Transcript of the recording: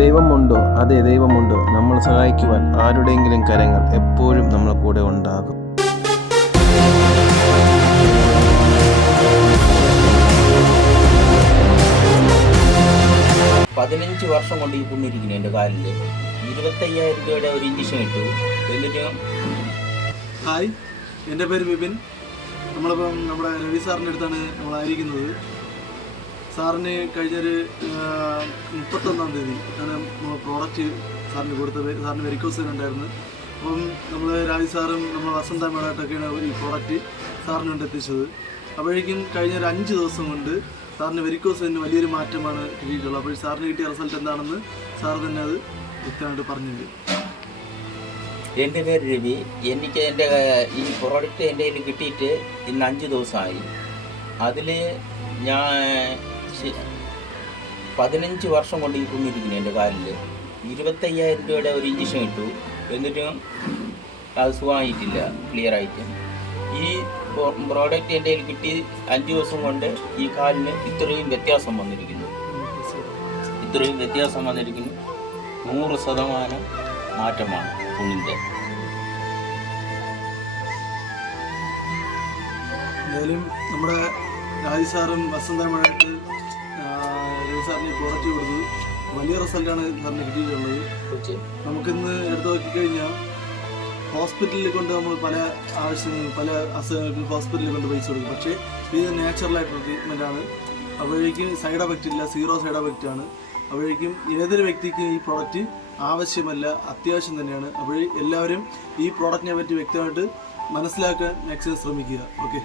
ദൈവമുണ്ടോ? അതെ, ദൈവമുണ്ട്. നമ്മൾ സഹായിക്കുവാൻ ആരുടെയെങ്കിലും കരങ്ങൾ എപ്പോഴും നമ്മളെ കൂടെ ഉണ്ടാകും. പതിനഞ്ച് വർഷം കൊണ്ട് ഈ പുണ്ണിരിക്കുന്നു എൻ്റെ കാലിൽ. 25,000 രൂപയുടെ ഒരു ഇഞ്ചക്ഷൻ ഇട്ടു. എന്നിട്ട് ഹായ്, എൻ്റെ പേര് വിപിൻ. നമ്മളിപ്പം നമ്മുടെ രവി സാറിൻ്റെ അടുത്താണ് നമ്മളായിരിക്കുന്നത്. സാറിന് കഴിഞ്ഞൊരു 31-ാം തീയതി ആണ് നമ്മൾ പ്രോഡക്റ്റ് സാറിന് കൊടുത്തത്. സാറിന് വെരിക്കോസ് ഉണ്ടായിരുന്നു. അപ്പം നമ്മൾ രാജി സാറും നമ്മൾ വസന്തമേളായിട്ടൊക്കെയാണ് ഈ പ്രോഡക്റ്റ് സാറിന് കൊണ്ട് എത്തിച്ചത്. അപ്പോഴേക്കും കഴിഞ്ഞൊരു 5 ദിവസം കൊണ്ട് സാറിന് വെരിക്കോസിന് വലിയൊരു മാറ്റമാണ് കിട്ടിയിട്ടുള്ളത്. അപ്പോൾ സാറിന് കിട്ടിയ റിസൾട്ട് എന്താണെന്ന് സാർ തന്നെ അത് വ്യക്തമായിട്ട് പറഞ്ഞത്. എൻ്റെ പേര് രവി. എനിക്ക് എൻ്റെ ഈ പ്രോഡക്റ്റ് എൻ്റെ കയ്യിൽ കിട്ടിയിട്ട് ഇന്ന് 5 ദിവസമായി. അതിൽ ഞാൻ 15 വർഷം കൊണ്ട് ഈ പുണ്ണിരിക്കുന്നു എൻ്റെ കാലിൽ. 25,000 രൂപയുടെ ഒരു ഇഞ്ചക്ഷൻ ഇട്ടു. എന്നിട്ടും അത് സുഖമായിട്ടില്ല, ക്ലിയറായിട്ട്. ഈ പ്രോഡക്റ്റ് എൻ്റെ കയ്യിൽ കിട്ടി 5 ദിവസം കൊണ്ട് ഈ കാലിന് ഇത്രയും വ്യത്യാസം വന്നിരിക്കുന്നു. 100% മാറ്റമാണ് പുണ്ണിൻ്റെ. എന്തായാലും നമ്മുടെ രാജി സാറും വസന്തമേളായിട്ട് രവി സാറിന് പ്രോഡക്റ്റ് കൊടുത്തു. വലിയ റിസൾട്ടാണ് സാറിന് കിട്ടിയിട്ടുള്ളത്. നമുക്കിന്ന് എടുത്തു നോക്കിക്കഴിഞ്ഞാൽ ഹോസ്പിറ്റലിൽ കൊണ്ട് നമ്മൾ പല ആവശ്യങ്ങളും പല അസുഖങ്ങൾക്കും ഹോസ്പിറ്റലിൽ കൊണ്ട് പൈസ കൊടുക്കും. പക്ഷേ ഇത് നാച്ചുറലായിട്ടുള്ള ട്രീറ്റ്മെൻറ്റാണ്. അപ്പോഴേക്കും സൈഡ് എഫക്റ്റ് ഇല്ല, 0 സൈഡ് എഫക്റ്റ് ആണ്. അപ്പോഴേക്കും ഏതൊരു വ്യക്തിക്കും ഈ പ്രോഡക്റ്റ് ആവശ്യമല്ല, അത്യാവശ്യം തന്നെയാണ്. അപ്പോൾ എല്ലാവരും ഈ പ്രോഡക്റ്റിനെ പറ്റി വ്യക്തമായിട്ട് മനസ്സിലാക്കാൻ മാക്സിമം ശ്രമിക്കുക. ഓക്കെ.